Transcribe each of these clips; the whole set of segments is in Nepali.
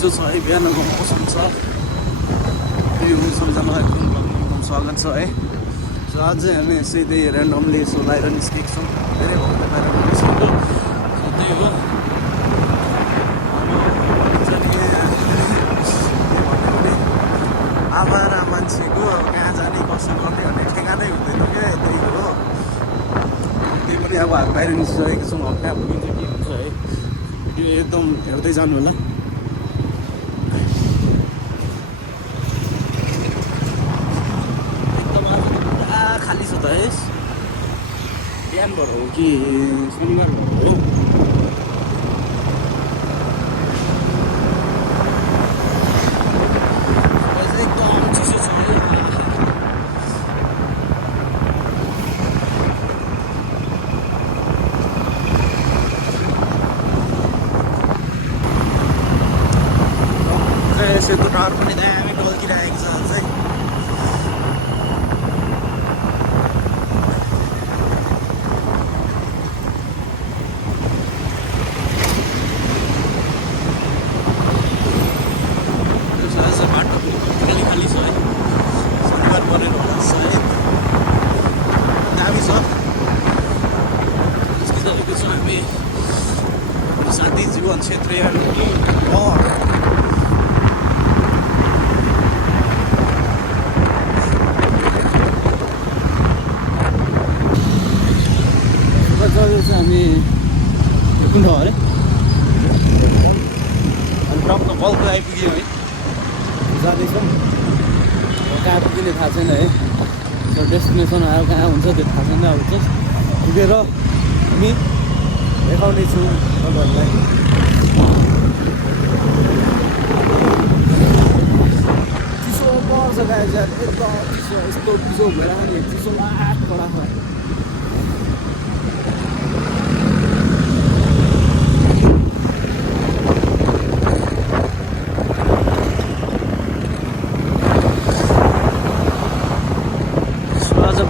चिसो छ है बिहानको मौसम छ यो सम्झना एकदम स्वागत छ है सो आज चाहिँ हामी यसै त्यही ऱ्यान्डमली यसो बाहिर निस्केको छौँ धेरै भक्त बाहिर निस्केको त्यही हो आमारा मान्छेको कहाँ जाने कसो गर्ने भन्ने ठेगानै हुँदैन क्या त्यही हो त्यही पनि अब हामी बाहिर निस्किसकेको छौँ अब कहाँ पुगिन्छ के हुन्छ है यो एकदम हेर्दै जानु होला खाली छ त है बिहानबाट हो कि शनिबारबाट हो एकदम चिसो छ सेतो टावर पनि दामी टल्किरहेको छ चाहिँ साथी जीवन क्षेत्र हामी कुन ठाउँ अरे अनि टक्क बल्क आइपुग्यो है जाँदैछौँ कहाँ पुगिने थाहा छैन है त्यो डेस्टिनेसन आयो कहाँ हुन्छ त्यो थाहा छैन अब चाहिँ पुगेर हामी देखाउनेछु तपाईँहरूलाई चिसो पर्छ गाइस यार एकदम चिसो यस्तो चिसो भइरहेको नि चिसो लाख कडा छ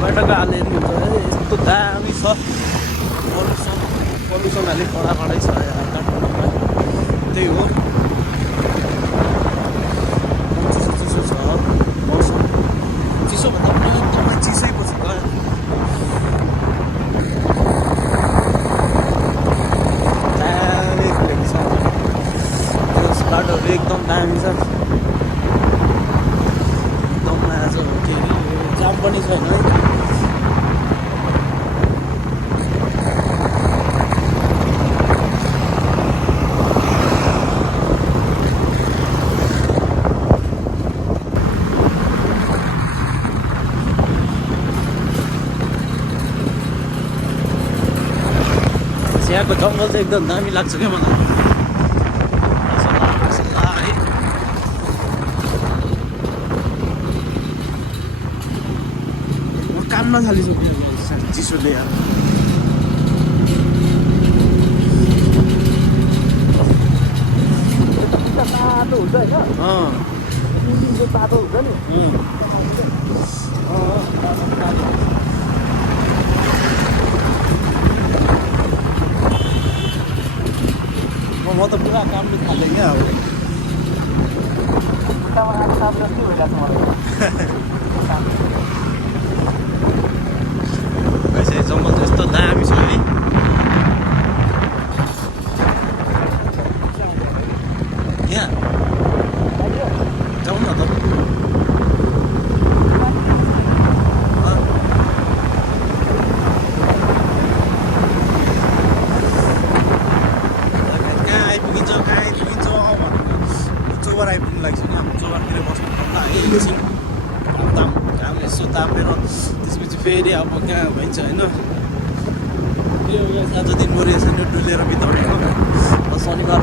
बाटोको हाल हेर्नुहुन्छ है यस्तो दामी छ पल्युसन अलिक कडै छ काठमाडौँमा त्यही हो चिसो चिसो छ मौसम चिसो भन्दा पनि एकदमै चिसै पो छ दामी खुलेको छ त्यो बाटोहरू एकदम दामी छ एकदम आज के अरे जाम पनि छैन है यहाँको जङ्गल चाहिँ एकदम दामी लाग्छ क्या मलाई है म कान्न थालिसक्यो चिसोले यार तातो हुन्छ होइन तातो हुन्छ नि म त पुरा कामले थालेँ क्या अब वैसे जङ्गल चाहिँ यस्तो दामी छ है यहाँ जाउँ न त आइपुग्नु लाग्छ नि हाम्रो चौबारतिर बस्नु पर्दा है एकछिन काम यसो तापेर त्यसपछि फेरि अब कहाँ भइन्छ होइन यो आज दिनभरि यसरी डुलेर बिताउने हो शनिबार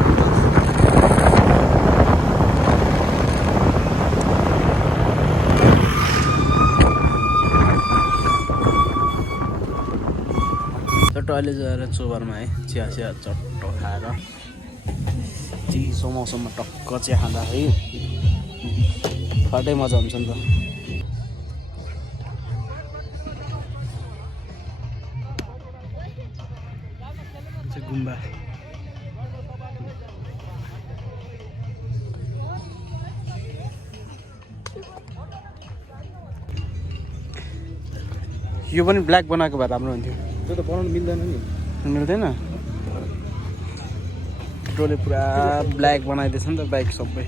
टोयलेट गएर चौबारमा है चिया चट्ट खाएर चिसो मौसममा टक्क चिया खाँदा है फाटै मजा हुन्छ नि त गुम्बा यो पनि ब्ल्याक बनाएको भए राम्रो हुन्थ्यो। त्यो त बनाउनु मिल्दैन नि। मिल्दैन पेट्रोलले पुरा ब्ल्याक बनाइदिएछ नि त बाइक सबै।